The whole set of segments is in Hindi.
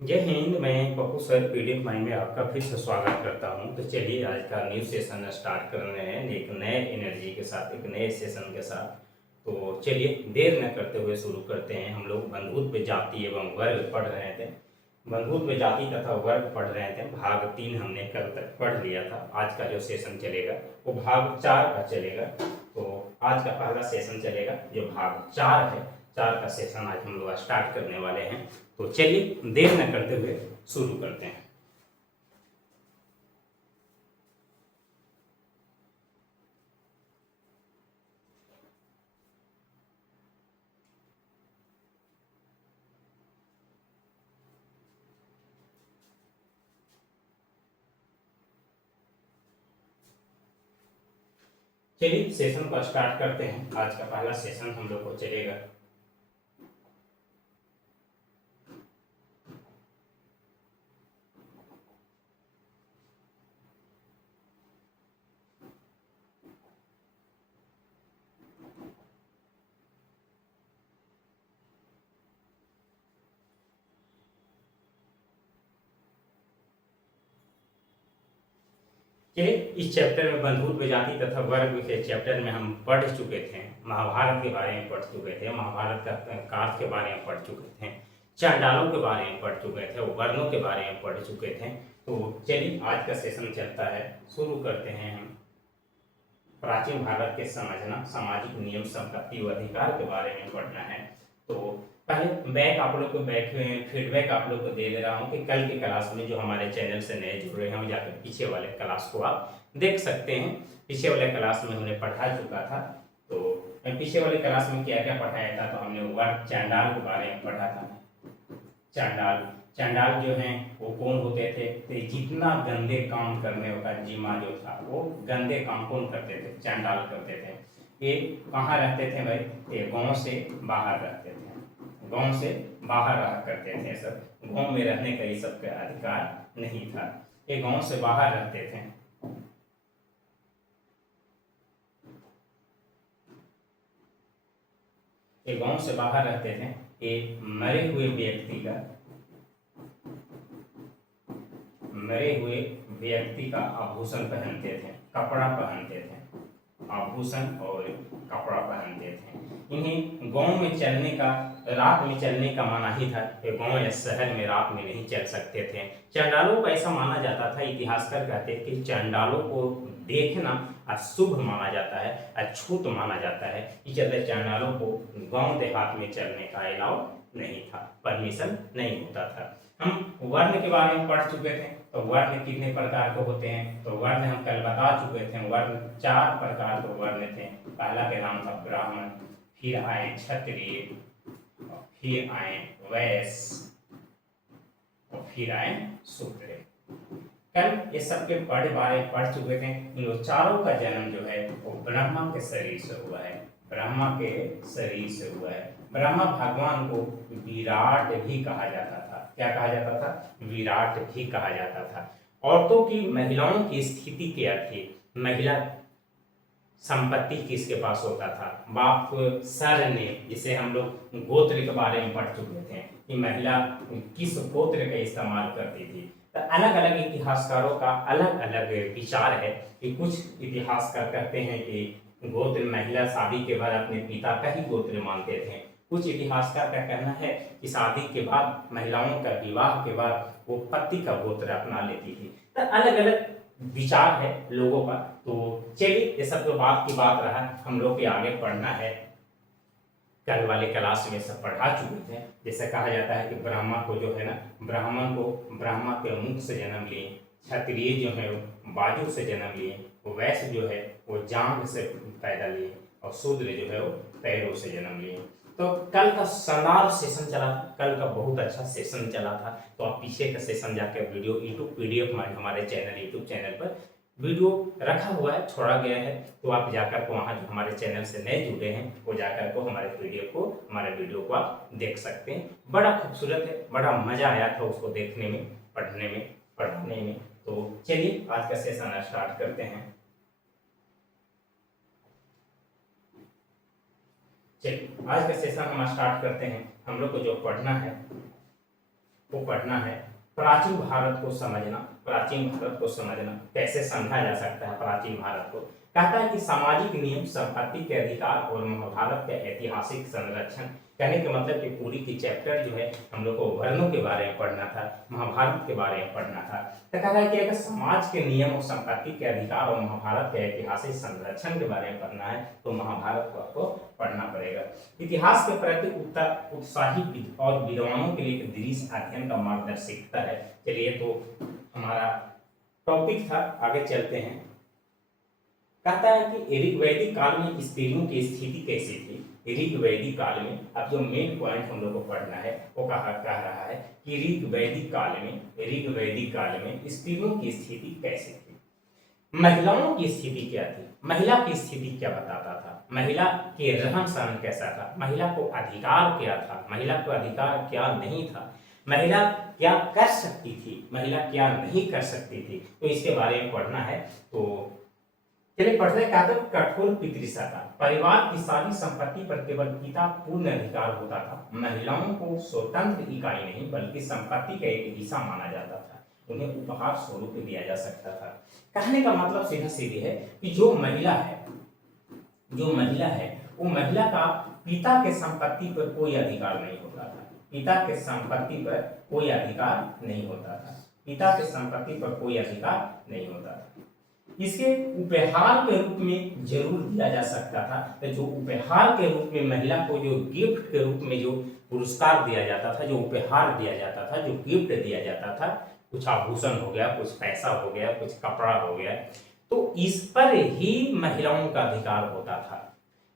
जय हिंद। मैं पप्पू सर पीडीएफ माइंड में आपका फिर से स्वागत करता हूं। तो चलिए आज का न्यू सेशन स्टार्ट कर रहे हैं एक नए एनर्जी के साथ, एक नए सेशन के साथ। तो चलिए देर न करते हुए शुरू करते हैं। हम लोग बंधुत्व जाति एवं वर्ग पढ़ रहे थे। बंधुत्व जाति तथा वर्ग पढ़ रहे थे। भाग 3 हमने कल तक पढ़ लिया था। आज का जो सेशन चलेगा वो भाग 4 का चलेगा। तो आज का पहला सेशन चलेगा जो भाग 4 है। 4 का सेशन आज हम लोग स्टार्ट करने वाले हैं। तो चलिए देर न करते हुए शुरू करते हैं। चलिए सेशन को स्टार्ट करते हैं। आज का पहला सेशन हम लोग को चलेगा। चलिए इस चैप्टर में बंधुत्व जाति तथा वर्ग के चैप्टर में हम पढ़ चुके थे। महाभारत के बारे में पढ़ चुके थे। महाभारत का काल के बारे में पढ़ चुके थे। चांडालों के बारे में पढ़ चुके थे। वर्णों के बारे में पढ़ चुके थे। तो चलिए आज का सेशन चलता है। शुरू करते हैं हम। प्राचीन भारत के समझना, सामाजिक नियम, संपत्ति व अधिकार के बारे में पढ़ना है। तो पहले बैक आप लोग को बैक फीडबैक आप लोग को दे दे रहा हूँ कि कल की क्लास में जो हमारे चैनल से नए जुड़ रहे हैं जाकर पीछे वाले क्लास को आप देख सकते हैं। पीछे वाले क्लास में हमने पढ़ा चुका था। तो पीछे वाले क्लास में क्या क्या पढ़ाया था, तो हमने वर्ग चांडाल के बारे में पढ़ा था। चांडाल चांडाल जो हैं वो कौन होते थे, तो जितना गंदे काम करने का जिम्मा जो था वो गंदे काम कौन करते थे, चांडाल करते थे। ये कहाँ रहते थे भाई, ये गांव से बाहर रहते थे। गांव से बाहर रहा करते थे सब। गांव में रहने का ये सबका अधिकार नहीं था। ये गांव से बाहर रहते थे। ये गांव से बाहर रहते थे। ये मरे हुए व्यक्ति का आभूषण पहनते थे, कपड़ा पहनते थे। आभूषण और कपड़ा पहनते थे। इन्हें गांव में चलने का, रात में चलने का माना ही था। ये गांव या शहर में रात में नहीं चल सकते थे। चंडालों को ऐसा माना जाता था, इतिहासकार कहते हैं कि चंडालों को देखना अशुभ माना जाता है, अछूत माना जाता है। इस चलते चंडालों को गांव देहात में चलने का अलाउ नहीं था, परमिशन नहीं होता था। हम वर्ण के बारे में पढ़ चुके थे। तो वर्ण कितने प्रकार के होते हैं, तो वर्ण हम कल बता चुके थे। वर्ण 4 प्रकार के वर्ण थे। पहला के नाम था ब्राह्मण, फिर आए क्षत्रिय, फिर आए वैश्य और फिर आए शूद्र। कल ये सबके बड़े बारे पढ़ चुके थे। इन लोग चारों का जन्म जो है वो ब्रह्मा के शरीर से हुआ है। ब्रह्मा के शरीर से हुआ है। ब्रह्मा भगवान को विराट भी कहा जाता था। क्या कहा जाता था, विराट भी कहा जाता था। औरतों की, महिलाओं की स्थिति क्या थी, महिला संपत्ति किसके पास होता था, बाप सर ने, जिसे हम लोग गोत्र के बारे में पढ़ चुके थे कि महिला किस गोत्र का इस्तेमाल करती थी। तो अलग अलग इतिहासकारों का अलग अलग विचार है कि कुछ इतिहासकार कहते हैं कि गोत्र, महिला शादी के बाद अपने पिता का ही गोत्र मानते थे। कुछ इतिहासकार का कहना है कि शादी के बाद, महिलाओं का विवाह के बाद वो पति का गोत्र अपना लेती थी। तो अलग अलग विचार है लोगों का। तो चलिए ये सब तो बात की बात रहा, हम लोग के आगे पढ़ना है। कल वाले क्लास में सब पढ़ा चुके थे। जैसे कहा जाता है कि ब्रह्मा को जो है ना, ब्राह्मण को ब्रह्मा के मुख से जन्म लिए, क्षत्रिय जो है वो बाजू से जन्म लिए, वो वैश्य जो है वो जांघ से पैदा लिए, और शूद्र जो है वो पैरों से जन्म लिए। तो कल का शानदार सेशन चला था। कल का बहुत अच्छा सेशन चला था। तो आप पीछे का सेशन जाकर वीडियो यूट्यूब पीडीएफ माइंड हमारे चैनल, यूट्यूब चैनल पर वीडियो रखा हुआ है, छोड़ा गया है। तो आप जाकर को वहाँ जो हमारे चैनल से नए जुड़े हैं वो जाकर को हमारे पीडीएफ को, हमारे वीडियो को आप देख सकते हैं। बड़ा खूबसूरत है, बड़ा मजा आया था उसको देखने में, पढ़ने में, पढ़ने में। तो चलिए आज का सेशन स्टार्ट करते हैं। चलिए आज का सेशन हम स्टार्ट करते हैं। हम लोग को जो पढ़ना है को पढ़ना है। प्राचीन भारत को समझना, प्राचीन भारत को समझना कैसे समझा जा सकता है प्राचीन भारत को। कहता है कि सामाजिक नियम, संपत्ति के अधिकार और महाभारत के ऐतिहासिक संरक्षण। कहने का मतलब कि पूरी की चैप्टर जो है हम लोग को वर्णों के बारे में पढ़ना था, महाभारत के बारे में पढ़ना था। तो कहता है कि अगर समाज के नियम और संपत्ति के अधिकार और महाभारत के ऐतिहासिक संरक्षण के बारे में पढ़ना है तो महाभारत को आपको पढ़ना पड़ेगा। इतिहास के प्रति उत्साही और विद्वानों के लिए एक दृश्य अध्ययन का मार्गदर्शिकता है। चलिए, तो हमारा टॉपिक था, आगे चलते हैं। कहता है कि ऋग्वैदिक काल में स्त्रियों की स्थिति कैसी थी। ऋग्वैदिक काल में, अब जो मेन पॉइंट हम लोग को पढ़ना है वो कह रहा है कि ऋग्वैदिक काल में स्त्रियों की स्थिति कैसी थी, महिलाओं की स्थिति क्या थी, महिला की स्थिति क्या बताता था, महिला के रहन सहन कैसा था, महिला को अधिकार क्या था, महिला को अधिकार क्या नहीं था, महिला क्या कर सकती थी, महिला क्या नहीं कर सकती थी, तो इसके बारे में पढ़ना है। तो चलिए पढ़ते हैं। कहते कठोर पितृसत्ता, परिवार की सारी संपत्ति पर केवल पिता पूर्ण अधिकार होता था। महिलाओं को स्वतंत्र इकाई नहीं बल्कि संपत्ति का एक हिस्सा माना जाता था, उन्हें उपहार स्वरूप दिया जा सकता था। कहने का मतलब सीधा सीधी है कि जो महिला है वो महिला का पिता के संपत्ति पर कोई अधिकार नहीं होता था, पिता के संपत्ति पर कोई अधिकार नहीं होता था, पिता के संपत्ति पर कोई अधिकार नहीं होता था। इसके उपहार के रूप में जरूर दिया जा सकता था। तो जो उपहार के रूप में महिला को जो गिफ्ट के रूप में जो पुरस्कार दिया जाता था, जो उपहार दिया जाता था, जो गिफ्ट दिया जाता था, कुछ आभूषण हो गया, कुछ पैसा हो गया, कुछ कपड़ा हो गया, तो इस पर ही महिलाओं का अधिकार होता था।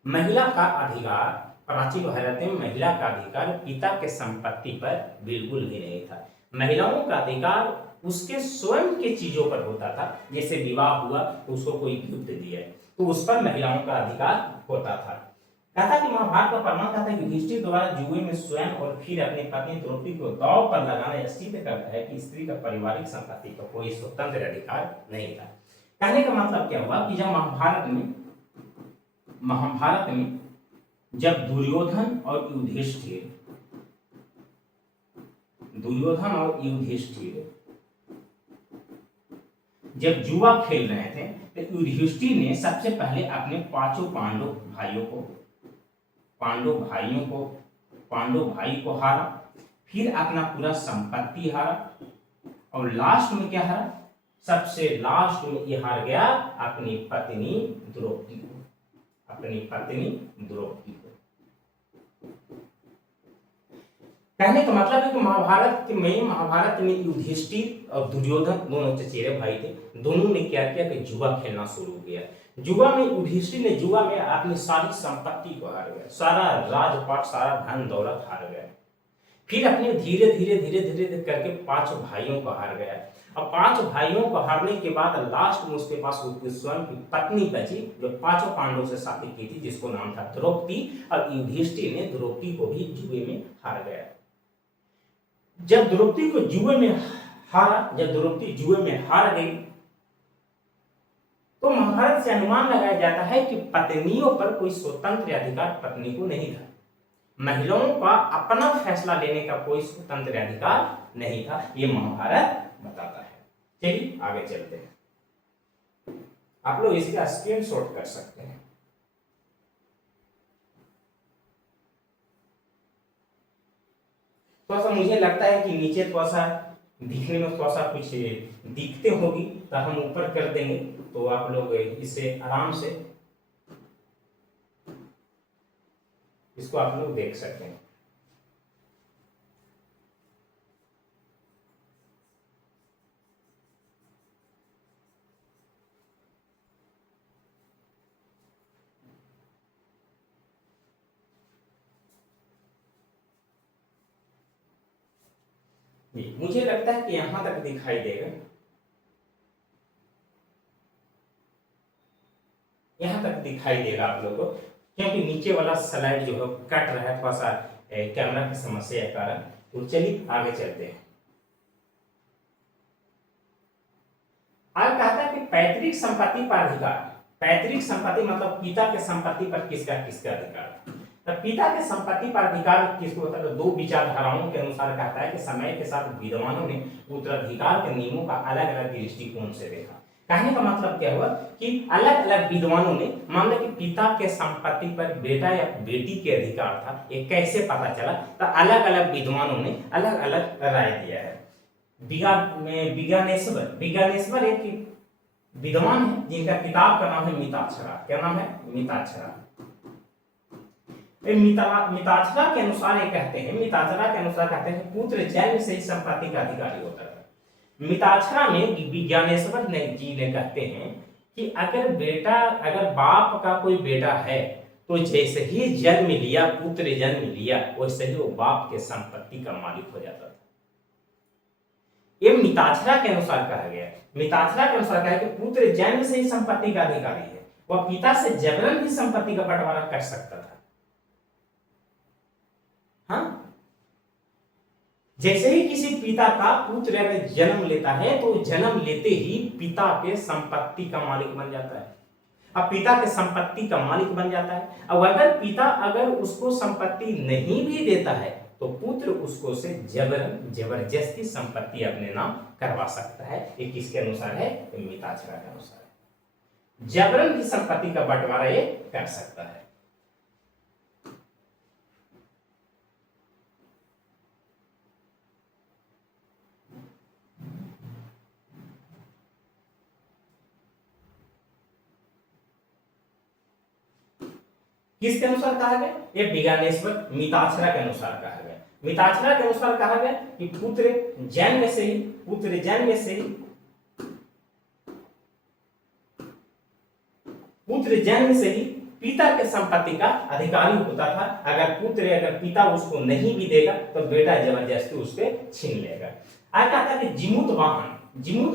महिला का अधिकार, प्राचीन भारत में महिला का अधिकार पिता के संपत्ति पर बिल्कुल भी नहीं था। महिलाओं का अधिकार उसके स्वयं के चीजों पर होता था। जैसे विवाह हुआ तो उसको कोई गिफ्ट दिया तो उस पर महिलाओं का अधिकार होता था। कहता कि महाभारत का प्रमाण कहता है कि युधिष्ठिर द्वारा जुए में स्वयं और फिर अपनी पत्नी द्रौपदी को दांव पर लगाना यह सिद्ध करता है कि स्त्री का पारिवारिक संपत्ति पर कोई स्वतंत्र अधिकार नहीं था। कहने का मतलब क्या हुआ कि जब महाभारत में जब दुर्योधन और युधिष्ठिर जब जुआ खेल रहे थे तो युधिष्ठिर ने सबसे पहले अपने पांचों पांडव भाई को हारा, फिर अपना पूरा संपत्ति हारा और लास्ट में क्या हारा, सबसे लास्ट में ये हार गया अपनी पत्नी द्रौपदी को। कहने का मतलब है कि महाभारत में युधिष्ठिर और दुर्योधन दोनों चचेरे भाई थे। दोनों ने क्या किया कि जुआ खेलना शुरू किया। जुआ में युधिष्ठिर ने जुआ में अपनी सारी संपत्ति को हार गया, सारा राजपाट, सारा धन दौलत हार गया। फिर अपने धीरे धीरे करके 5 भाइयों को हार गया। अब 5 भाइयों को हारने के बाद लास्ट में उसके पास उसकी स्वयं की पत्नी बची जो 5 पांडवों से शादी की थी, जिसको नाम था द्रौपदी। और युधिष्ठिर ने द्रौपदी को भी जुए में हार गया। जब द्रौपदी जुए में हार गई तो महाभारत से अनुमान लगाया जाता है कि पत्नियों पर कोई स्वतंत्र अधिकार पत्नी को नहीं था। महिलाओं का अपना फैसला लेने का कोई स्वतंत्र अधिकार नहीं था, ये महाभारत बताता है। चलिए आगे चलते हैं। आप लोग इसका स्क्रीनशॉट कर सकते हैं। थोड़ा सा मुझे लगता है कि नीचे थोड़ा सा दिखने में थोड़ा सा कुछ दिखते होगी, तो हम ऊपर कर देंगे तो आप लोग इसे आराम से इसको आप लोग देख सकते हैं। मुझे लगता है कि यहां तक दिखाई देगा, यहां तक दिखाई देगा आप लोगों को, क्योंकि नीचे वाला स्लाइड जो है कट रहा है थोड़ा सा कैमरा की समस्या के कारण। तो चलिए आगे चलते हैं। आगे कहता है कि पैतृक संपत्ति पर अधिकार। पैतृक संपत्ति मतलब पिता के संपत्ति पर किसका अधिकार। तो पिता के संपत्ति पर अधिकार किसको होता है? तो दो विचारधाराओं के अनुसार कहता है कि समय के साथ विद्वानों ने उत्तराधिकार के नियमों का अलग अलग दृष्टिकोण से देखा। कहने का मतलब क्या हुआ कि अलग अलग विद्वानों ने, मान लो कि पिता के संपत्ति पर बेटा या बेटी के अधिकार था, ये कैसे पता चला? तो अलग अलग विद्वानों ने अलग अलग राय दिया है। विज्ञानेश्वर एक विद्वान है जिनका किताब का नाम है मिताक्षरा। क्या नाम है? मिताक्षरा। मिताक्षरा के अनुसार ये कहते हैं, मिताक्षरा के अनुसार कहते हैं कि पुत्र जन्म से ही संपत्ति का अधिकारी होता है। मिताक्षरा में विज्ञानेश्वर जी ने कहते हैं कि अगर बाप का कोई बेटा है तो जैसे ही जन्म लिया, पुत्र जन्म लिया, वैसे ही वो बाप के संपत्ति का मालिक हो जाता था। ये मिताक्षरा के अनुसार कहा गया। मिताक्षरा के अनुसार कहा है कि पुत्र जन्म से ही संपत्ति का अधिकारी है, वह पिता से जबरन भी संपत्ति का बंटवारा कर सकता था। हाँ, जैसे ही किसी पिता का पुत्र अगर जन्म लेता है तो जन्म लेते ही पिता के संपत्ति का मालिक बन जाता है। अब पिता के संपत्ति का मालिक बन जाता है। अब अगर पिता उसको संपत्ति नहीं भी देता है तो पुत्र उसको से जबरदस्ती संपत्ति अपने नाम करवा सकता है। ये किसके अनुसार है? मिताक्षरा के अनुसार है। जबरन भी संपत्ति का बंटवारा ये कर सकता है। किसके अनुसार कहा गया? ये विज्ञानेश्वर मिताक्षरा के अनुसार कहा गया। मिताक्षरा के अनुसार कहा गया कि पुत्र जन्म से ही पिता के संपत्ति का अधिकारी होता था। अगर पिता उसको नहीं भी देगा तो बेटा जबरदस्ती उसके छीन लेगा। आज कहता है कि जिमूत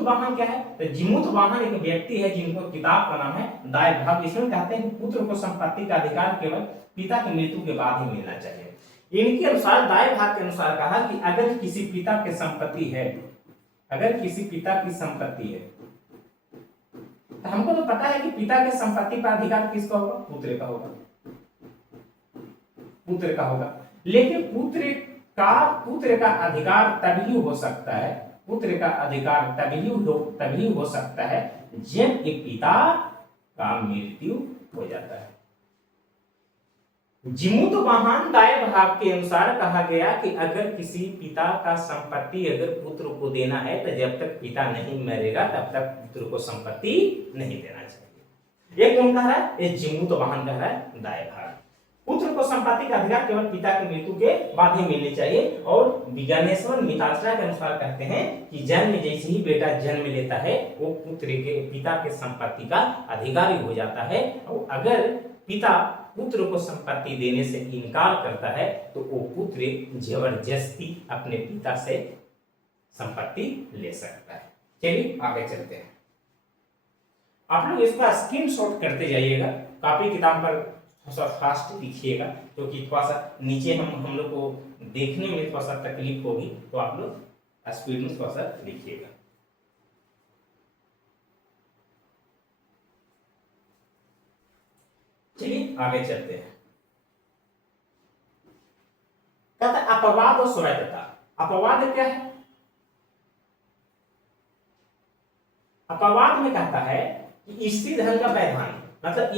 वाहन क्या है? तो जिमूत वाहन एक व्यक्ति है जिनको किताब का नाम है दाय भाग। इसमें कहते हैं कि पुत्र को संपत्ति का अधिकार केवल पिता की मृत्यु के बाद ही मिलना चाहिए। इनके अनुसार दाय भाग के अनुसार कहा कि अगर किसी पिता की संपत्ति है तो हमको तो पता है कि पिता के संपत्ति पर अधिकार किसका होगा? पुत्र का होगा। लेकिन पुत्र का अधिकार तभी हो सकता है, तभी हो सकता है जब एक पिता का मृत्यु हो जाता है। जिमूत वाहन दाय भाग के अनुसार कहा गया कि अगर किसी पिता का संपत्ति अगर पुत्र को देना है तो जब तक पिता नहीं मरेगा तब तक पुत्र को संपत्ति नहीं देना चाहिए। ये कौन कह रहा है? ये जिमूत वाहन कह रहा है दाय भाग। पुत्र को संपत्ति का अधिकार केवल पिता की मृत्यु के बाद ही मिलनी चाहिए। और विज्ञानेश्वर मिताक्षरा के अनुसार कहते हैं कि जन्म जैसे ही बेटा जन्म लेता है वो पिता के संपत्ति का अधिकारी हो जाता है। और अगर पिता पुत्र को संपत्ति देने से इनकार करता है तो वो पुत्र जबरदस्ती अपने पिता से संपत्ति ले सकता है। चलिए आगे चलते हैं। आप लोग इसका स्क्रीनशॉट करते जाइएगा, कॉपी किताब पर थोड़ा सा फास्ट लिखिएगा क्योंकि थोड़ा सा नीचे हम लोग को देखने में थोड़ा सा तकलीफ होगी, तो आप लोग स्पीड में थोड़ा सा लिखिएगा। चलिए आगे चलते हैं। कहता है अपवाद और स्वायत्तता। अपवाद क्या है? अपवाद में कहता है कि स्त्री धन का वैधानिक, मतलब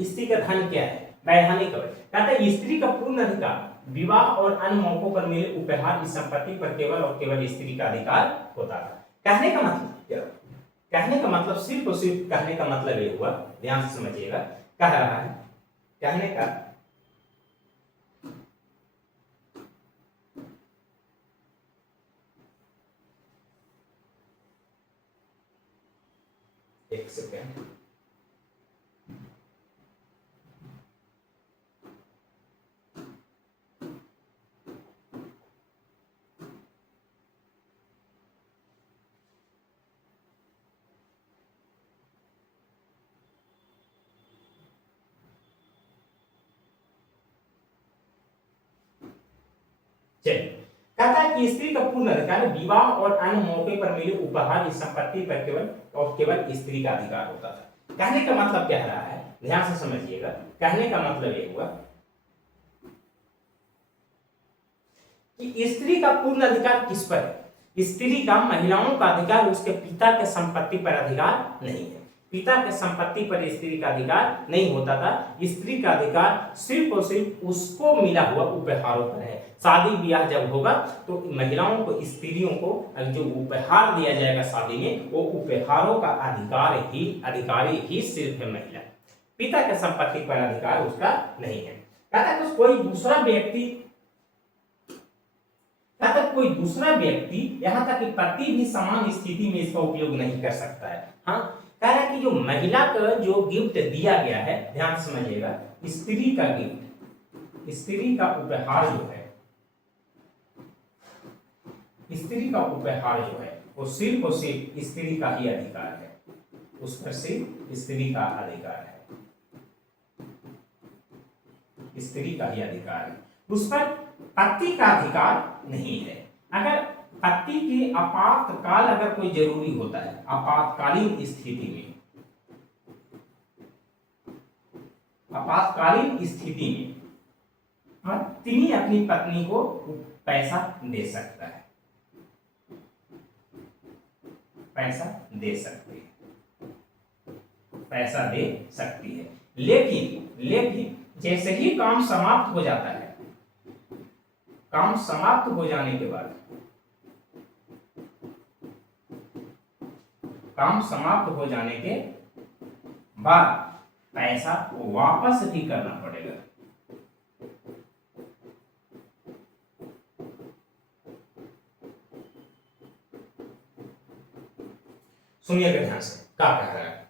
स्त्री का धन क्या है? वैधानिक। कहता है स्त्री का पूर्ण अधिकार विवाह और अन्य मौकों पर मिले उपहार इस संपत्ति पर केवल और केवल स्त्री का अधिकार होता था। कहने का मतलब क्या? कहने का मतलब सिर्फ और सिर्फ कहने का मतलब ये हुआ, ध्यान से समझिएगा। कह रहा है कहने का एक सेकेंड, कहता है कि स्त्री का पूर्ण अधिकार विवाह और अन्य मौके पर मिले उपहार इस संपत्ति पर केवल स्त्री का अधिकार होता था। कहने का मतलब क्या रहा है? ध्यान से समझिएगा। कहने का मतलब ये हुआ कि स्त्री का पूर्ण अधिकार किस पर है। स्त्री का, महिलाओं का अधिकार उसके पिता के संपत्ति पर अधिकार नहीं है। पिता के संपत्ति पर स्त्री का अधिकार नहीं होता था। स्त्री का अधिकार सिर्फ और सिर्फ उसको मिला हुआ उपहारों पर है। शादी ब्याह जब होगा तो महिलाओं को, स्त्रियों को जो उपहार दिया जाएगा शादी में, वो उपहारों का अधिकारी ही सिर्फ है महिला। पिता के संपत्ति पर अधिकार उसका नहीं है। कहता है कोई दूसरा व्यक्ति यहाँ तक कि पति भी समान स्थिति में इसका उपयोग नहीं कर सकता है। हाँ, कह रहा है कि जो महिला का जो गिफ्ट दिया गया है, ध्यान से समझिएगा, स्त्री का गिफ्ट, स्त्री का उपहार जो है, स्त्री का उपहार जो है वो सिर्फ और सिर्फ स्त्री का ही अधिकार है। उस पर सिर्फ स्त्री का अधिकार है, स्त्री का ही अधिकार है। उस पर पति का अधिकार नहीं है। अगर पति के आपातकाल अगर कोई जरूरी होता है, आपातकालीन स्थिति में, आपातकालीन स्थिति में पत्नी अपनी पत्नी को पैसा दे सकता है, पैसा दे सकती है, पैसा दे सकती है। लेकिन जैसे ही काम समाप्त हो जाता है, काम समाप्त हो जाने के बाद, काम समाप्त हो जाने के बाद पैसा वापस भी करना पड़ेगा। सुनिएगा ध्यान से, क्या कह रहा है।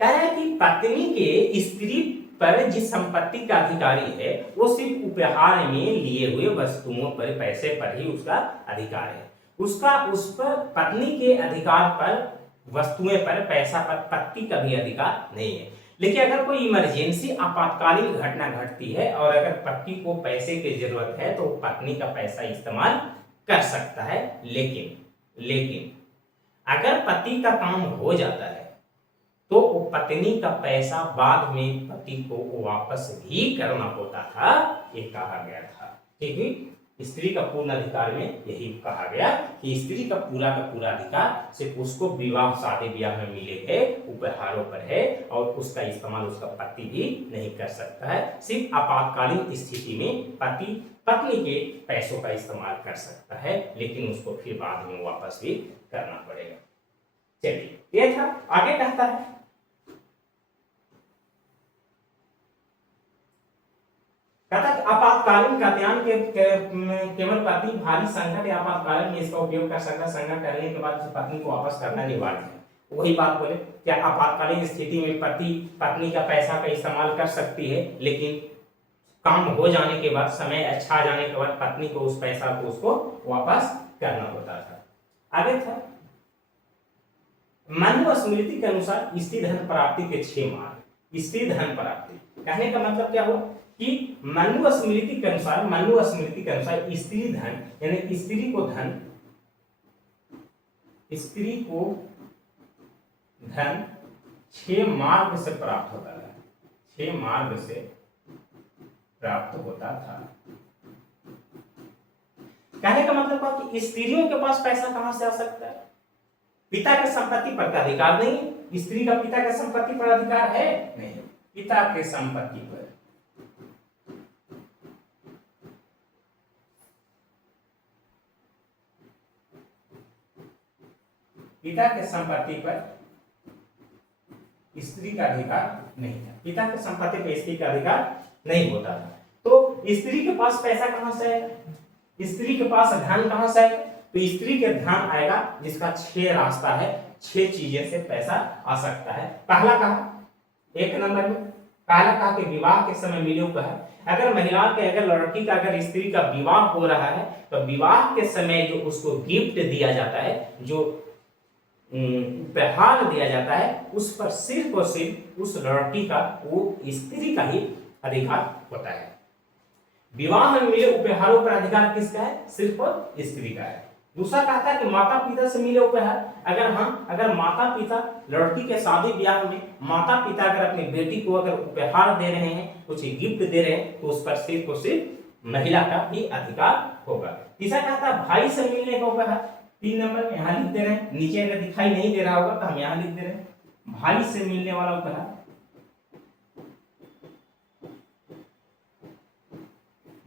कह रहा है कि पत्नी के स्त्री पर जिस संपत्ति का अधिकारी है वो सिर्फ उपहार में लिए हुए वस्तुओं पर, पैसे पर ही उसका अधिकार है। उसका उस पर पत्नी के अधिकार पर, वस्तुएं पर, पैसा पर पति का भी अधिकार नहीं है। लेकिन अगर कोई इमरजेंसी आपातकालीन घटना घटती है और अगर पति को पैसे की जरूरत है तो पत्नी का पैसा इस्तेमाल कर सकता है। लेकिन अगर पति का काम हो जाता है तो वो पत्नी का पैसा बाद में पति को वापस भी करना होता था, ये कहा गया था। ठीक है, स्त्री का पूर्ण अधिकार में यही कहा गया कि स्त्री का पूरा अधिकार सिर्फ उसको विवाह, शादी ब्याह में मिले गए उपहारों पर है और उसका इस्तेमाल उसका पति भी नहीं कर सकता है। सिर्फ आपातकालीन स्थिति में पति पत्नी के पैसों का इस्तेमाल कर सकता है, लेकिन उसको फिर बाद में वापस भी करना पड़ेगा। चलिए, ये था। आगे कहता है, आपातकालीन का ध्यान केवल पति भारी संकट या आपातकालीन में इसका उपयोग कर सकता है। संकट टलने के बाद पत्नी को वापस करना अनिवार्य है। वही बात बोले, क्या आपातकालीन स्थिति में पति पत्नी का पैसा का इस्तेमाल कर सकती है, लेकिन काम हो जाने के बाद, समय अच्छा आ जाने के बाद पत्नी को उस पैसा को उसको वापस करना होता था। आगे था, मनु स्मृति के अनुसार स्त्री धन प्राप्ति के 6 मार्ग। स्त्री धन प्राप्ति कहने का मतलब क्या हुआ कि मनु स्मृति के अनुसार स्त्री धन, यानी स्त्री को धन 6 मार्ग से प्राप्त होता है, 6 मार्ग से प्राप्त होता था। कहने का मतलब हुआ कि स्त्रियों के पास पैसा कहां से आ सकता है? पिता के संपत्ति पर का अधिकार नहीं है। स्त्री का पिता के संपत्ति पर अधिकार है नहीं, पिता के संपत्ति पर, पिता के संपत्ति पर स्त्री का अधिकार नहीं था। पिता के संपत्ति पर स्त्री का अधिकार नहीं होता था। तो स्त्री के पास पैसा कहां से आएगा? स्त्री के पास धन कहां से आएगा? तो स्त्री के धन आएगा जिसका 6 रास्ता है, 6 चीजें से पैसा आ सकता है। पहला कहा, 1 नंबर में पहला कहा कि विवाह के समय मिले उपहार। अगर महिला के, अगर लड़की का, अगर स्त्री का विवाह हो रहा है तो विवाह के समय जो उसको गिफ्ट दिया जाता है, जो उपहार दिया जाता है, उस पर सिर्फ और सिर्फ उस लड़की का, वो स्त्री का ही अधिकार होता है। विवाह में मिले उपहारों पर अधिकार किसका है? सिर्फ और स्त्री का है। दूसरा कहता है कि माता पिता से मिले उपहार, अगर माता पिता लड़की के शादी ब्याह में माता पिता अगर अपनी बेटी को अगर उपहार दे रहे हैं, कुछ गिफ्ट दे रहे हैं, तो उस पर सिर्फ और सिर्फ महिला का भी अधिकार होगा। तीसरा कहता है भाई से मिलने का उपहार। 3 नंबर में यहां लिख दे रहे हैं, नीचे अगर दिखाई नहीं दे रहा होगा तो हम यहां लिख दे रहे हैं भाई से मिलने वाला उपहार।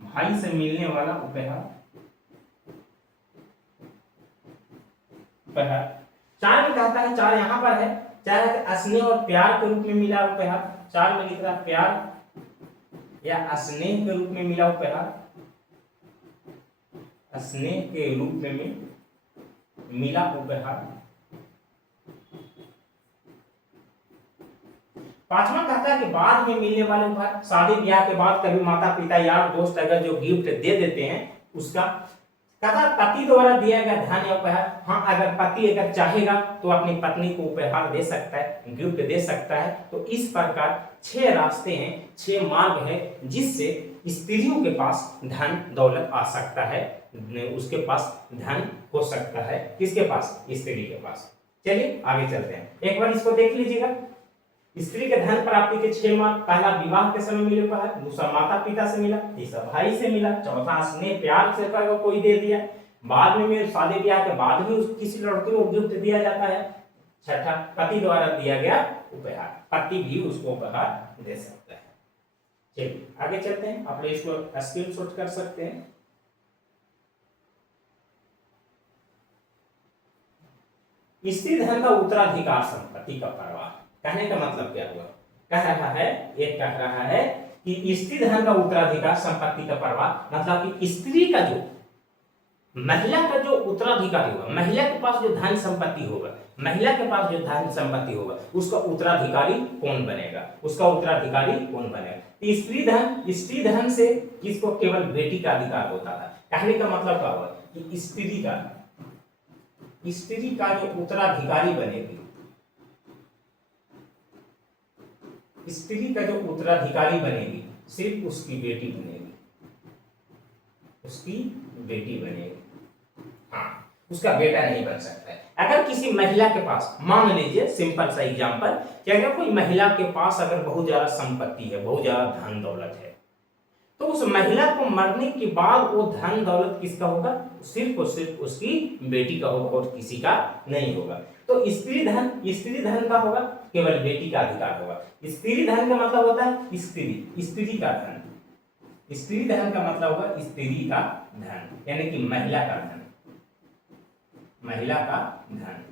भाई से मिलने वाला उपहार। 4 में कहता है, 4 यहां पर है, 4 है स्नेह और प्यार के रूप में मिला उपहार। 4 में लिख रहा प्यार या स्नेह के रूप में मिला उपहार, स्नेह के रूप में मिला उपहार। 5वां कहता है कि बाद में मिलने वाले उपहार। शादी ब्याह के बाद कभी माता पिता यार दोस्त अगर जो गिफ्ट दे देते हैं उसका। कहता पति द्वारा दिया गया धन या उपहार। हाँ, अगर पति अगर चाहेगा तो अपनी पत्नी को उपहार दे सकता है, गिफ्ट दे सकता है। तो इस प्रकार 6 रास्ते हैं, 6 मार्ग है जिससे स्त्रियों के पास धन दौलत आ सकता है, उसके पास धन हो सकता है। किसके पास? स्त्री के पास। चलिए आगे चलते हैं, एक बार इसको देख लीजिएगा। स्त्री के धन प्राप्ति के 6 मार्ग। पहला विवाह के समय मिले उपहार, दूसरा माता पिता से मिला, तीसरा भाई से मिला, चौथा स्नेह प्यार से कोई दे दिया, बाद में शादी ब्याह के बाद भी किसी लड़की को गिफ्ट दिया जाता है, छठा पति द्वारा दिया गया उपहार, पति भी उसको उपहार दे सकता है। चलिए आगे चलते हैं, आप लोग इसको स्क्रीनशॉट कर सकते हैं। स्त्री धन का उत्तराधिकार संपत्ति का प्रवाह। कहने का मतलब क्या हुआ? कह रहा है, एक कह रहा है कि स्त्री धन का उत्तराधिकार संपत्ति का प्रवाह, मतलब कि स्त्री का जो, महिला का जो उत्तराधिकारी होगा, महिला के पास जो धन संपत्ति होगा, महिला के पास जो धन संपत्ति होगा, उसका उत्तराधिकारी कौन बनेगा? उसका उत्तराधिकारी कौन बनेगा? स्त्री धन से किसको? केवल बेटी का अधिकार होता था। कहने का मतलब क्या हुआ कि स्त्री का जो उत्तराधिकारी बनेगी, स्त्री का जो उत्तराधिकारी बनेगी सिर्फ उसकी बेटी बनेगी, उसकी बेटी बनेगी। हाँ, उसका बेटा नहीं बन सकता है। अगर किसी महिला के पास, मान लीजिए सिंपल सा एग्जांपल, कि अगर कोई महिला के पास अगर बहुत ज्यादा संपत्ति है, बहुत ज्यादा धन दौलत है, तो उस महिला को मरने के बाद वो धन दौलत किसका होगा? सिर्फ और सिर्फ उसकी बेटी का होगा और किसी का नहीं होगा। तो स्त्री धन का होगा, केवल बेटी का अधिकार होगा। स्त्री धन का मतलब होता है स्त्री का धन। स्त्री धन का मतलब होगा स्त्री का धन, यानी कि महिला का धन, महिला का धन।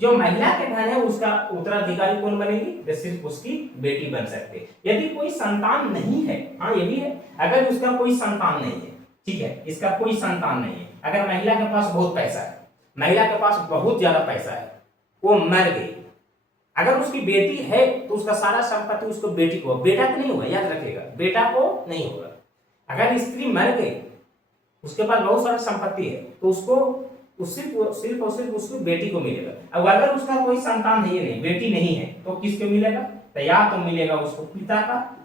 जो महिला के धन है उसका उत्तराधिकारी कौन बनेगी? तो सिर्फ उसकी बेटी बन सकते हैं। यदि कोई संतान नहीं है, हाँ ये भी है, अगर उसका कोई संतान नहीं है, ठीक है, इसका कोई संतान नहीं है, अगर महिला के पास बहुत पैसा है, महिला के पास बहुत ज्यादा पैसा है, वो मर गई, अगर उसकी बेटी है तो उसका सारा संपत्ति उसको बेटी को, बेटा को नहीं होगा, याद रखिएगा, बेटा को नहीं होगा। अगर स्त्री मर गई, उसके पास बहुत सारा संपत्ति है, तो उसको सिर्फ और सिर्फ उसकी बेटी को मिलेगा। अब अगर उसका कोई संतान नहीं, बेटी नहीं है, तो किसको मिलेगा? तो या तो मिलेगा उसको पिता का,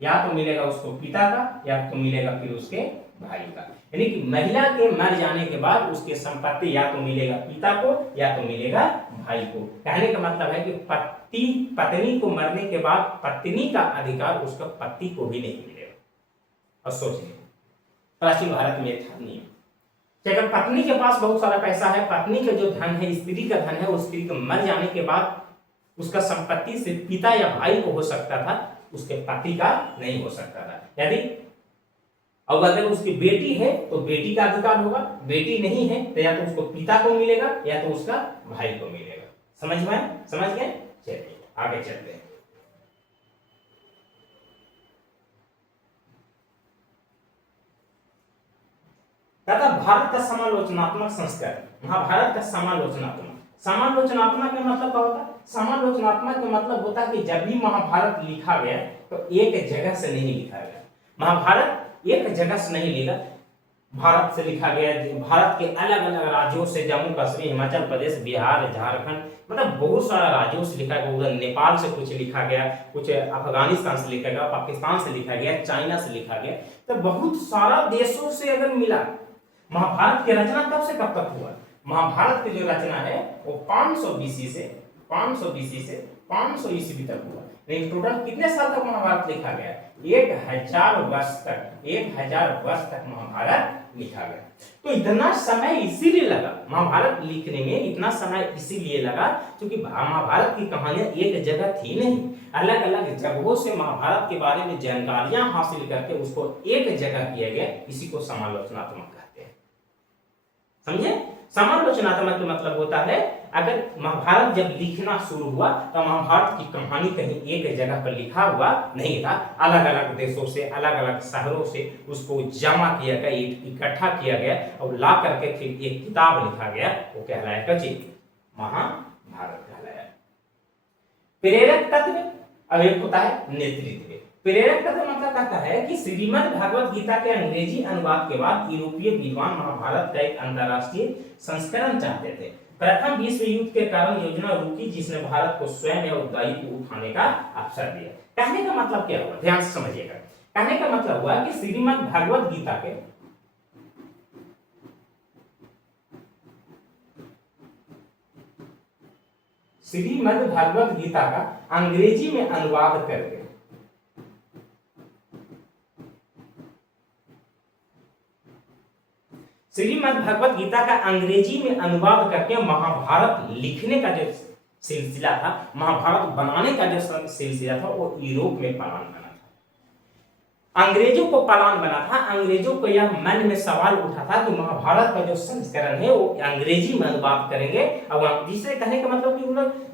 या तो मिलेगा उसको पिता का, या तो मिलेगा फिर उसके भाई का। यानी कि महिला के मर जाने के बाद उसके संपत्ति या तो मिलेगा पिता को या तो मिलेगा भाई को। कहने का मतलब है कि पत्नी को मरने के बाद पत्नी का अधिकार उसका पति को भी नहीं मिलेगा। और सोचिए, प्राचीन भारत में था नियम कि अगर पत्नी के पास बहुत सारा पैसा है, पत्नी का जो धन है, स्त्री का धन है, उस स्त्री के मर जाने के बाद उसका संपत्ति से पिता या भाई को हो सकता था, उसके पति का नहीं हो सकता था। यदि अब अगर उसकी बेटी है तो बेटी का अधिकार होगा, बेटी नहीं है तो या तो उसको पिता को मिलेगा या तो उसका भाई को मिलेगा। समझ गए? चलिए आगे चलते हैं। तथा भारत का समालोचनात्मक संस्कार। महाभारत का समालोचनात्मक का मतलब क्या होता है? समालोचनात्मक का मतलब होता है कि जब भी महाभारत लिखा गया तो एक जगह से नहीं लिखा गया। महाभारत एक जगह से नहीं लिखा, भारत से लिखा गया, भारत के अलग अलग राज्यों से, जम्मू कश्मीर, हिमाचल प्रदेश, बिहार, झारखंड, मतलब बहुत सारा राज्यों से लिखा गया। उधर नेपाल से कुछ लिखा गया, कुछ अफगानिस्तान से लिखा गया, पाकिस्तान से लिखा गया, चाइना से लिखा गया। तो बहुत सारा देशों से अगर मिला। महाभारत की रचना कब से कब तक हुआ? महाभारत की जो रचना है वो 500 बीसी से 500 BC से 500 ईस्वी तक हुआ। लेकिन टोटल कितने साल तक महाभारत लिखा गया? 1000 वर्ष तक, 1000 वर्ष तक महाभारत लिखा गया। तो इतना समय इसीलिए लगा महाभारत लिखने में, इतना समय इसीलिए लगा क्योंकि महाभारत की कहानियां एक जगह थी नहीं, अलग अलग जगहों से महाभारत के बारे में जानकारियां हासिल करके उसको एक जगह किया गया। इसी को समालोचनात्मक कहते हैं। समझे? समालोचनात्मक का मतलब होता है अगर महाभारत जब लिखना शुरू हुआ तो महाभारत की कहानी कहीं एक जगह पर लिखा हुआ नहीं था, अलग अलग देशों से, अलग अलग शहरों से उसको जमा किया गया, इकट्ठा किया गया और ला करके फिर एक किताब लिखा गया, वो कहलाया कचित महाभारत कहलाया। प्रेरक तत्व अब एक होता है नेतृत्व। प्रेरक तत्व मतलब कहता है कि श्रीमद् भागवत गीता के अंग्रेजी अनुवाद के बाद यूरोपीय विद्वान महाभारत का एक अंतर्राष्ट्रीय संस्करण चाहते थे। प्रथम विश्व युद्ध के कारण योजना रुकी, जिसने भारत को स्वयं या उद्दाई को उठाने का अवसर दिया। कहने का मतलब क्या हुआ, ध्यान से समझिएगा। कहने का मतलब हुआ कि श्रीमद् भागवत गीता के श्रीमद् भागवत गीता का अंग्रेजी में अनुवाद करके श्रीमद् भागवत गीता का अंग्रेजी में अनुवाद करके महाभारत लिखने का जो सिलसिला था, महाभारत बनाने का जो सिलसिला था, वो यूरोप में पलान बना था। अंग्रेजों को पलान बना था। अंग्रेजों को यह मन में सवाल उठा था कि महाभारत का जो संस्करण है वो अंग्रेजी में अनुवाद करेंगे। और जिससे कहने का मतलब कि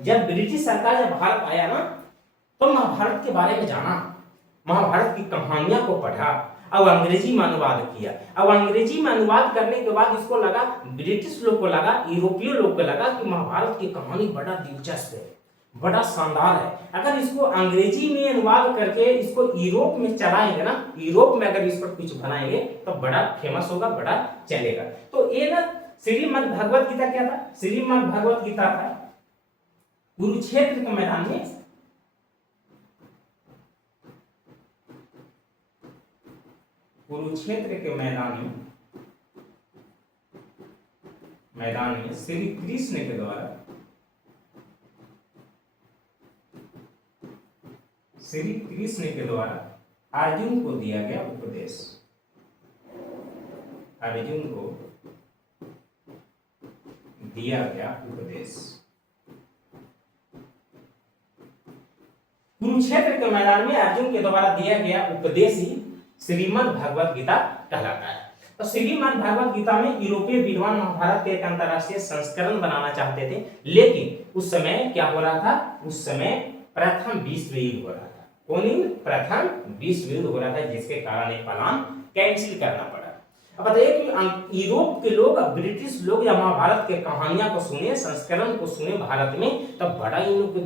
जब ब्रिटिश सरकार जब भारत आया ना, तो महाभारत के बारे में जाना, महाभारत की कहानियां को पढ़ा और अंग्रेजी में अनुवाद किया। अब अंग्रेजी में अनुवाद करने के बाद इसको लगा, ब्रिटिश लोग को लगा, यूरोपीय लोग को लगा कि महाभारत की कहानी बड़ा दिलचस्प है, बड़ा शानदार है। अगर इसको अंग्रेजी में अनुवाद करके इसको यूरोप में चलाएंगे ना, यूरोप में अगर इस पर कुछ बनाएंगे तो बड़ा फेमस होगा, बड़ा चलेगा। तो ये ना श्रीमद् भगवत गीता क्या था? श्रीमद् भगवत गीता था कुरुक्षेत्र के मैदान में कुरुक्षेत्र के मैदान में श्री कृष्ण के द्वारा अर्जुन को दिया गया उपदेश। अर्जुन को दिया गया उपदेश कुरुक्षेत्र के मैदान में अर्जुन के द्वारा दिया गया उपदेश ही श्रीमद् भागवत गीता कहलाता है। तो श्रीमद् भागवत गीता में यूरोपीय विद्वान महाभारत के एक अंतर्राष्ट्रीय संस्करण बनाना चाहते थे, लेकिन उस समय क्या हो रहा था? उस समय प्रथम विश्व युद्ध हो रहा था। कौन युद्ध? प्रथम विश्व युद्ध हो रहा था, जिसके कारण एक प्लान कैंसिल करना पड़ा। अब बताइए कि यूरोप के लोग, ब्रिटिश लोग या महाभारत के कहानियां को सुने, संस्करण को सुने भारत में, तब बड़ा इन लोग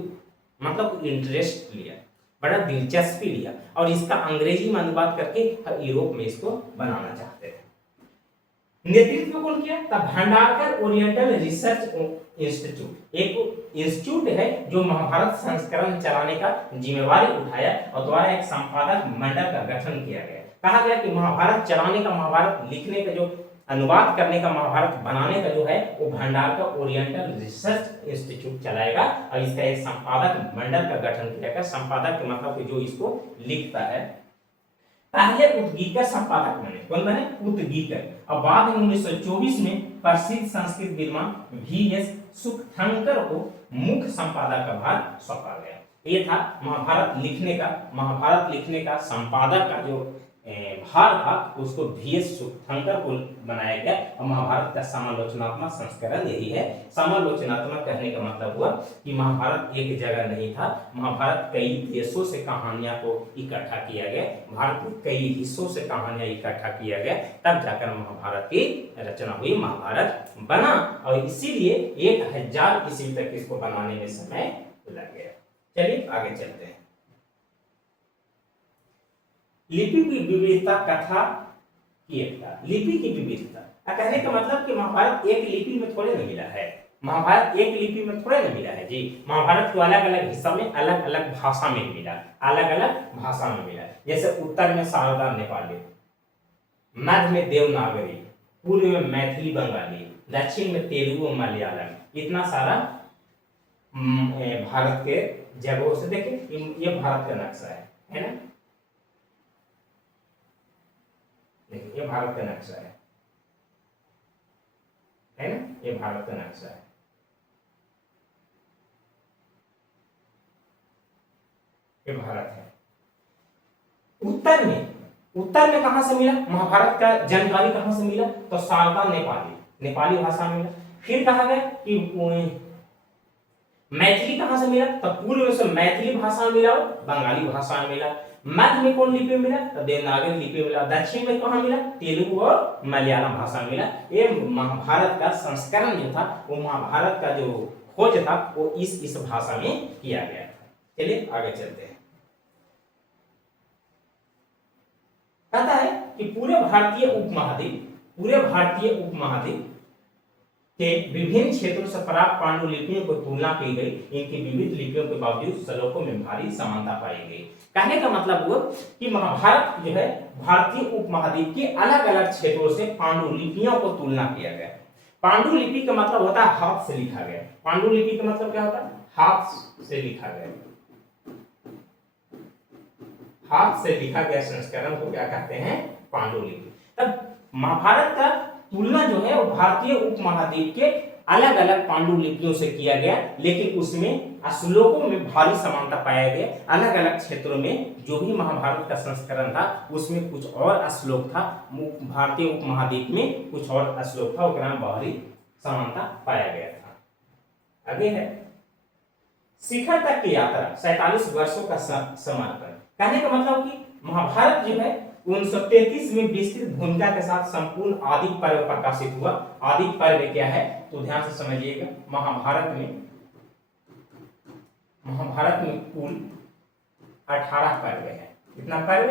मतलब इंटरेस्ट लिया, बड़ा दिलचस्पी लिया और इसका अंग्रेजी में अनुवाद करके यूरोप में इसको बनाना चाहते थे। नेतृत्व कौन किया? तब भंडारकर ओरिएंटल रिसर्च इंस्टीट्यूट एक इंस्टीट्यूट है जो महाभारत संस्करण चलाने का जिम्मेवारी उठाया और द्वारा एक संपादक मंडल का गठन किया गया। कहा गया कि महाभारत चलाने का, महाभारत लिखने का, जो अनुवाद करने का, महाभारत बनाने का जो है वो भंडारकर ओरिएंटल रिसर्च इंस्टीट्यूट चलाएगा और इसका एक संपादक मंडल का गठन किया गया। संपादक के मतलब कि जो इसको लिखता है। पहले उद्गीकर संपादक बने। कौन बने? उद्गीकर। और बाद में 1924 में प्रसिद्ध संस्कृत विद्वान VS सुखथंकर को मुख्य संपादक का भार सौंपा गया। ये था महाभारत लिखने का संपादक का जो भार था, उसको VS सुखथंकर को बनाया गया। और महाभारत का समालोचनात्मक संस्करण यही है। समालोचनात्मक कहने का मतलब हुआ कि महाभारत एक जगह नहीं था, महाभारत कई देशों से कहानियां को इकट्ठा किया गया, भारत के कई हिस्सों से कहानियां इकट्ठा किया गया, तब जाकर महाभारत की रचना हुई, महाभारत बना। और इसीलिए 1000 ईस्वी तक इसको बनाने में समय लग गया। चलिए आगे चलते हैं। लिपि की विविधता, कथा की एकता। लिपि की विविधता कहने का मतलब कि महाभारत एक लिपि में थोड़े न मिला है, महाभारत एक लिपि में थोड़े न मिला है जी। महाभारत को अलग अलग हिस्सा में अलग अलग भाषा में मिला, अलग अलग भाषा में मिला। जैसे उत्तर में शारदा नेपाली, मध्य में देवनागरी, पूर्व में मैथिली बंगाली, दक्षिण में तेलुगु मलयालम, इतना सारा भारत के जगहों से। देखिए ये भारत का नक्शा है ना, देखिए ये भारत का नक्शा है ना, ये भारत का नक्शा है। ये भारत है। उत्तर में कहां से मिला महाभारत का जानकारी, कहां से मिला? तो शारदा नेपाली भाषा में मिला। फिर कहा गया कि मैथिली कहां से मिला? तो पूर्व में से मैथिली भाषा में मिला, बंगाली भाषा में मिला। मध्य में कौन लिपि में मिला? तो देवनागरी लिपि में मिला। दक्षिण में कहां मिला? तेलुगु और मलयालम भाषा में मिला। ये महाभारत का संस्करण जो था, वो महाभारत का जो खोज था, वो इस भाषा में किया गया था। चलिए आगे चलते हैं। कहता है कि पूरे भारतीय उपमहाद्वीप के विभिन्न क्षेत्रों से प्राप्त पांडुलिपियों को तुलना की गई। इनकी विविध लिपियों के बावजूद श्लोकों में भारी समानता पाई गई। कहने का मतलब हुआ कि महाभारत जो है भारतीय उपमहाद्वीप के अलग अलग क्षेत्रों से पांडुलिपियों को तुलना किया गया। पांडुलिपि का मतलब होता है हाथ से लिखा गया। पांडुलिपि का मतलब क्या होता है? हाथ से लिखा गया। हाथ से लिखा गया संस्करण को क्या कहते हैं? पांडुलिपि। तब महाभारत का तुलना जो है वो भारतीय उपमहाद्वीप के अलग अलग पांडुलिपियों से किया गया, लेकिन उसमें श्लोकों में भारी समानता पाया गया। अलग अलग क्षेत्रों में जो भी महाभारत का संस्करण था उसमें कुछ और श्लोक था, भारतीय उपमहाद्वीप में कुछ और श्लोक था, उसमें भारी समानता पाया गया था। आगे है शिखर तक की यात्रा, 47 वर्षों का समर्पण। कहने का मतलब कि महाभारत जो है 1933 में विस्तृत भूमिका के साथ संपूर्ण आदि पर्व प्रकाशित हुआ। आदि पर्व क्या है तो ध्यान से समझिएगा। महाभारत में कुल 18 पर्व है। कितना पर्व?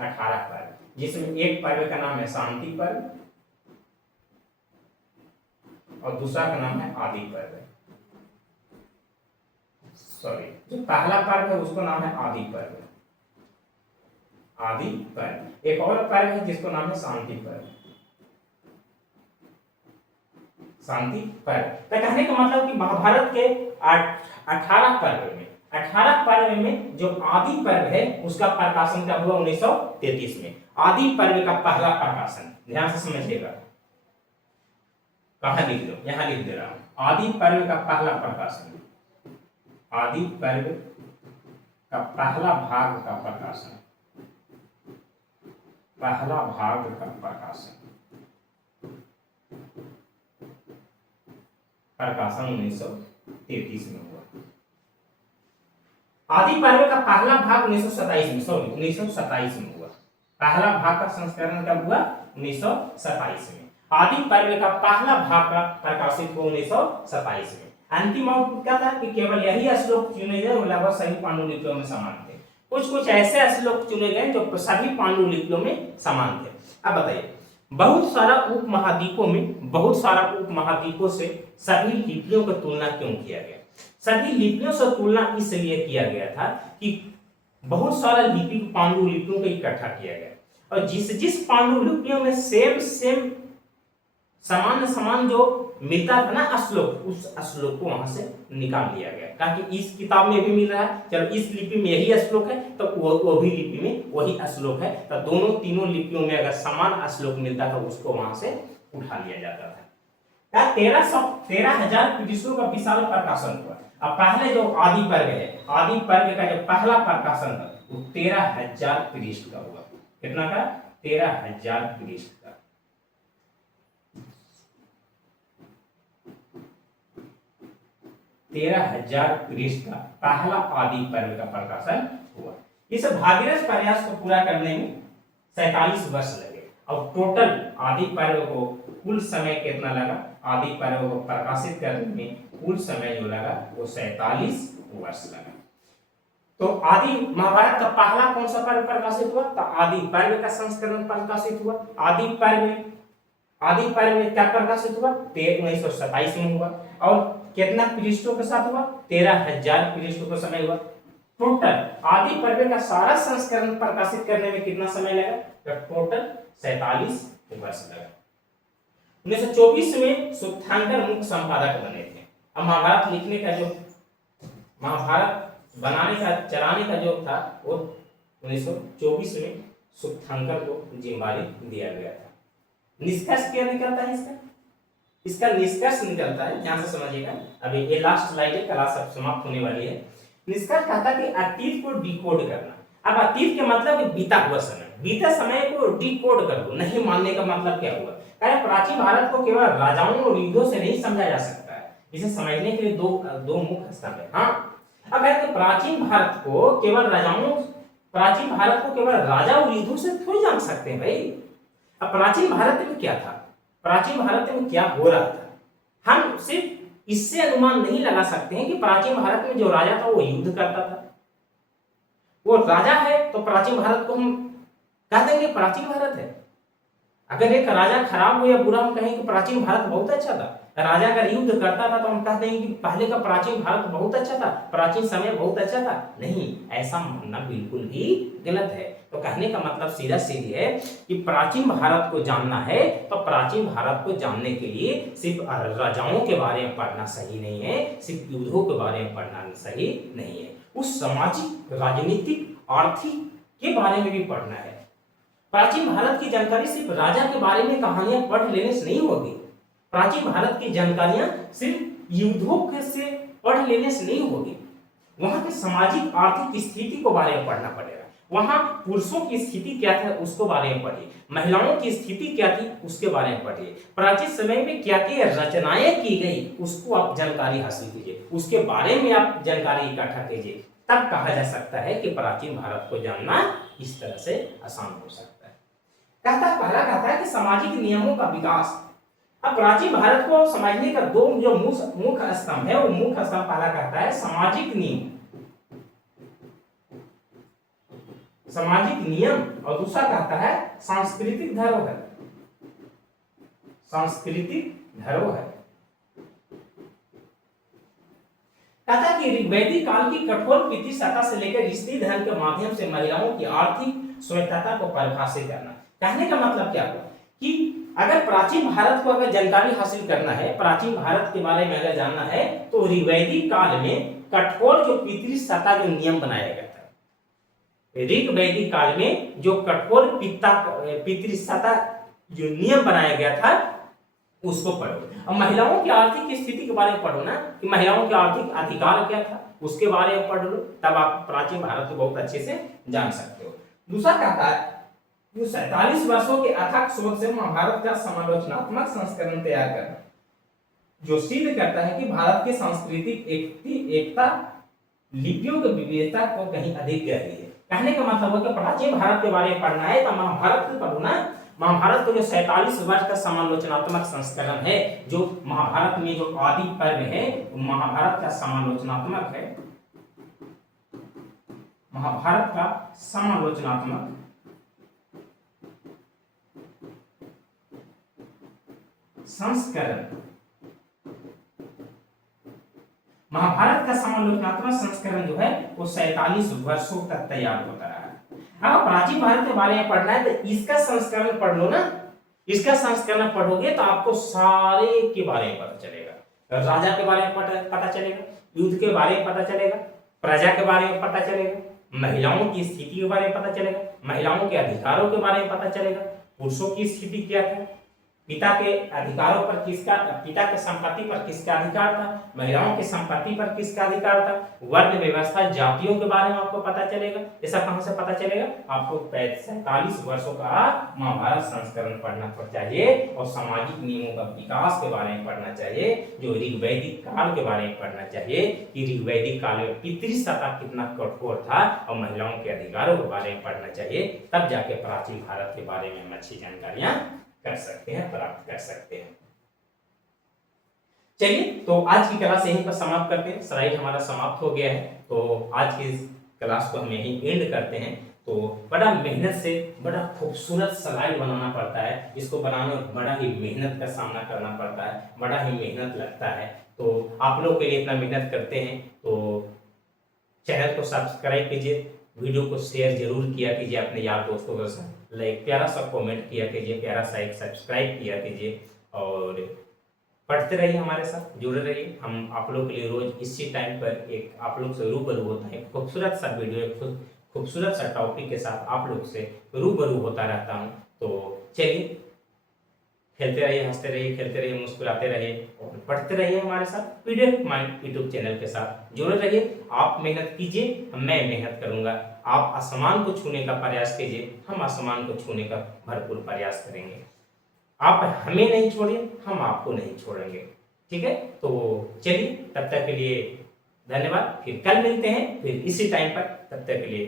18 पर्व, जिसमें एक पर्व का नाम है शांति पर्व और दूसरा का नाम है आदि पर्व। सॉरी, जो पहला पर्व है उसको नाम है आदि पर्व। आदि पर्व। एक और पर्व है जिसको नाम है शांति पर्व। शांति पर्व। तो कहने का मतलब कि महाभारत के 18 पर्व में जो आदि पर्व है उसका प्रकाशन कब हुआ? 1933 में। आदि पर्व का पहला प्रकाशन, ध्यान से समझिएगा, कहां लिख लो? यहां लिख दे रहा हूं। आदि पर्व का पहला प्रकाशन, आदि पर्व का पहला भाग का प्रकाशन, पहला भाग का प्रकाशन 1933 में हुआ। आदि पर्व का पहला भाग 1927 में हुआ। पहला भाग का संस्करण कब हुआ? 1927 में। आदि पर्व का पहला भाग का प्रकाशित हुआ 1927 में। अंतिम क्या था कि केवल यही श्लोक चुने गए लगभग सभी पांडुलिपियों में समान थे। कुछ ऐसे श्लोक चुने गए जो सभी पांडुलिपियों में समान थे। अब बताइए, बहुत सारा उपमहाद्वीपों से सभी लिपियों की तुलना क्यों किया गया? सभी लिपियों से तुलना इसलिए किया गया था कि बहुत सारा लिपि पांडुलिपियों को इकट्ठा किया गया और जिस पांडुलिपियों में सेम समान जो मिलता था ना श्लोक, उस श्लोक को वहां से निकाल लिया गया। ताकि इस किताब में भी मिल रहा है, चलो इस लिपि में यही श्लोक है तो वो भी लिपि में वही श्लोक है, तो दोनों तीनों लिपियों में अगर समान श्लोक मिलता था उसको वहां से उठा लिया जाता था। 13,000 पृष्ठों का विशाल प्रकाशन हुआ। अब पहले जो आदि पर्व है, आदि पर्व का जो पहला प्रकाशन था वो 13,000 पृष्ठ का हुआ। कितना का? 13,000 पृष्ठ का। 13,000 पृष्ठ का पहला आदि पर्व का प्रकाशन हुआ। इस भागीरथ प्रयास को पूरा करने में 47 वर्ष लगे और टोटल आदि पर्व को कुल समय कितना लगा? आदि पर्व को प्रकाशित करने में कुल समय जो लगा वो 47 वर्ष लगा। तो आदि महाभारत का पहला कौन सा पर्व प्रकाशित हुआ? तो आदि पर्व का संस्करण प्रकाशित हुआ। आदि पर्व में क्या प्रकाशित हुआ? 1927 में हुआ। और कितना पृष्ठों के साथ हुआ? 13,000 पृष्ठों का समय हुआ। टोटल आदि पर्व का सारा संस्करण प्रकाशित करने में कितना समय लगा? तो टोटल 47 वर्ष लगा। 1924 में सुबथांकर मुख्य संपादक बने थे। अब महाभारत लिखने का जो महाभारत बनाने का चलाने का जो था वो 1924 में सुखथंकर को जिम्मेदारी दिया गया था। निष्कर्ष क्या निकलता है इसका निष्कर्ष निकलता है, ध्यान से समझिएगा, अभी ये लास्ट स्लाइड है, क्लास अब समाप्त होने वाली है। निष्कर्ष कहता है कि अतीत को डिकोड करना। अब अतीत के मतलब है बीता हुआ समय, बीते समय को डिकोड कर दो। नहीं मानने का मतलब क्या हुआ? अरे प्राचीन भारत को केवल राजाओं और युद्धों से नहीं समझा जा सकता है, इसे समझने के लिए दो मुख्य स्तंभ है। हाँ, अब है प्राचीन भारत को केवल राजा और युद्धों से थोड़ी जान सकते हैं भाई। अब प्राचीन भारत में क्या था, प्राचीन भारत में क्या हो रहा था, हम सिर्फ इससे अनुमान नहीं लगा सकते हैं कि प्राचीन भारत में जो राजा था वो युद्ध करता था। वो राजा है तो प्राचीन भारत को हम कह देंगे प्राचीन भारत है। अगर एक राजा खराब हो या बुरा हम कहें कि प्राचीन भारत बहुत अच्छा था। राजा अगर युद्ध करता था तो हम कह देंगे कि पहले का प्राचीन भारत बहुत अच्छा था, प्राचीन समय बहुत अच्छा था। नहीं, ऐसा मानना बिल्कुल भी गलत है। तो कहने का मतलब सीधा सीधी है कि प्राचीन भारत को जानना है तो प्राचीन भारत को जानने के लिए सिर्फ राजाओं के बारे में पढ़ना सही नहीं है, सिर्फ युद्धों के बारे में पढ़ना सही नहीं है, उस सामाजिक, राजनीतिक, आर्थिक के बारे में भी पढ़ना है। प्राचीन भारत की जानकारी सिर्फ राजा के बारे में कहानियां पढ़ लेने से नहीं होगी। प्राचीन भारत की जानकारियां सिर्फ युद्धों से पढ़ लेने से नहीं होगी। वहां की सामाजिक आर्थिक स्थिति को बारे में पढ़ना पड़ेगा। वहां पुरुषों की स्थिति क्या था उसको बारे में पढ़िए, महिलाओं की स्थिति क्या थी उसके बारे में पढ़िए, प्राचीन समय में क्या क्या रचनाएं की गई उसको आप जानकारी हासिल कीजिए, उसके बारे में आप जानकारी इकट्ठा कीजिए। तब कहा जा सकता है कि प्राचीन भारत को जानना इस तरह से आसान हो सकता है। पहला कहता है कि सामाजिक नियमों का विकास। अब प्राचीन भारत को समझने का दो जो मुख्य स्तंभ है, वो मुख्य स्तंभ पहला कहता है सामाजिक नियम, सामाजिक नियम, और दूसरा कहता है सांस्कृतिक धरोहर, सांस्कृतिक धरोहर। कहता है कि ऋग्वैदिक काल की कठोर पितृसत्ता से लेकर स्त्री धर्म के माध्यम से महिलाओं की आर्थिक स्वायत्तता को परिभाषित करना। कहने का मतलब क्या हुआ कि अगर प्राचीन भारत को अगर जानकारी हासिल करना है, प्राचीन भारत के बारे में अगर जानना है, तो ऋग्वैदिक काल में कठोर जो पितृसत्ता जो नियम बनाया गया था, ऋग्वैदिक काल में जो कठोर पितृसत्ता जो नियम बनाया गया था उसको पढ़ो। अब महिलाओं की आर्थिक स्थिति के बारे में पढ़ो ना, कि महिलाओं के आर्थिक अधिकार क्या था उसके बारे में पढ़ लो, तब आप प्राचीन भारत को बहुत अच्छे से जान सकते हो। दूसरा कहता है 47 वर्षों के अथक शोध से महाभारत का समालोचनात्मक संस्करण तैयार करना, जो सिद्ध करता है कि भारत के सांस्कृतिक एकता लिपियों की विविधता को कहीं अधिक गहरी है। कहने का मतलब है कि प्राचीन भारत के बारे में पढ़ना है तो महाभारत को पढ़ो ना। महाभारत का जो 47 वर्ष का समालोचनात्मक संस्करण है, जो महाभारत में जो आदि पर्व है, महाभारत का समालोचनात्मक है, महाभारत का समालोचनात्मक संस्करण, महाभारत का समालोचनात्मक संस्करण जो है वो 47 वर्षों तक तैयार होता रहा है। अब प्राचीन भारत के बारे में पढ़ना है तो इसका संस्करण पढ़ लो ना। इसका संस्करण पढ़ोगे तो आपको सारे के बारे में पता चलेगा, राजा के बारे में पता चलेगा, युद्ध के बारे में पता चलेगा, प्रजा के बारे में पता चलेगा, महिलाओं की स्थिति के बारे में पता चलेगा, महिलाओं के अधिकारों के बारे में पता चलेगा, पुरुषों की स्थिति क्या था, पिता के अधिकारों पर किसका, पिता के संपत्ति पर किसका अधिकार था, महिलाओं की संपत्ति पर किसका अधिकार था, वर्ण व्यवस्था, जातियों के बारे में आपको पता चलेगा। ऐसा कहां से पता चलेगा? आपको 47 वर्षों का महाभारत संस्करण पढ़ना चाहिए और सामाजिक नियमों का विकास के बारे में पढ़ना चाहिए, जो ऋग्वैदिक काल के बारे में पढ़ना चाहिए कि ऋग्वैदिक काल में पितृसत्ता कितना कठोर था, और महिलाओं के अधिकारों के बारे में पढ़ना चाहिए। तब जाके प्राचीन भारत के बारे में हम अच्छी जानकारियां कर सकते हैं, प्राप्त कर सकते हैं। चलिए, तो आज की क्लास यहीं पर समाप्त करते हैं। स्लाइड हमारा समाप्त हो गया है, तो आज की क्लास को हम यहीं एंड करते हैं। तो बड़ा मेहनत से बड़ा खूबसूरत स्लाइड बनाना पड़ता है, इसको बनाने में बड़ा ही मेहनत का सामना करना पड़ता है, बड़ा ही मेहनत लगता है। तो आप लोग के लिए इतना मेहनत करते हैं, तो चैनल को सब्सक्राइब कीजिए, वीडियो को शेयर जरूर किया कीजिए अपने यार दोस्तों के साथ, लाइक प्यारा सा कमेंट किया कीजिए, प्यारा सा एक सब्सक्राइब किया कीजिए, और पढ़ते रहिए, हमारे साथ जुड़े रहिए। हम आप लोग के लिए रोज इसी टाइम पर एक आप लोग से रूबरू होता है, खूबसूरत सा वीडियो, खूबसूरत सा टॉपिक के साथ आप लोग से रूबरू होता रहता हूँ। तो चलिए, खेलते रहिए, हंसते रहिए, खेलते रहिए, मुस्कुराते रहिए और पढ़ते रहिए हमारे साथ। पीडीएफ माइंड यूट्यूब चैनल के साथ जुड़े रहिए। आप मेहनत कीजिए, मैं मेहनत करूंगा। आप आसमान को छूने का प्रयास कीजिए, हम आसमान को छूने का भरपूर प्रयास करेंगे। आप हमें नहीं छोड़िए, हम आपको नहीं छोड़ेंगे। ठीक है, तो चलिए, तब तक के लिए धन्यवाद। फिर कल मिलते हैं, फिर इसी टाइम पर। तब तक के लिए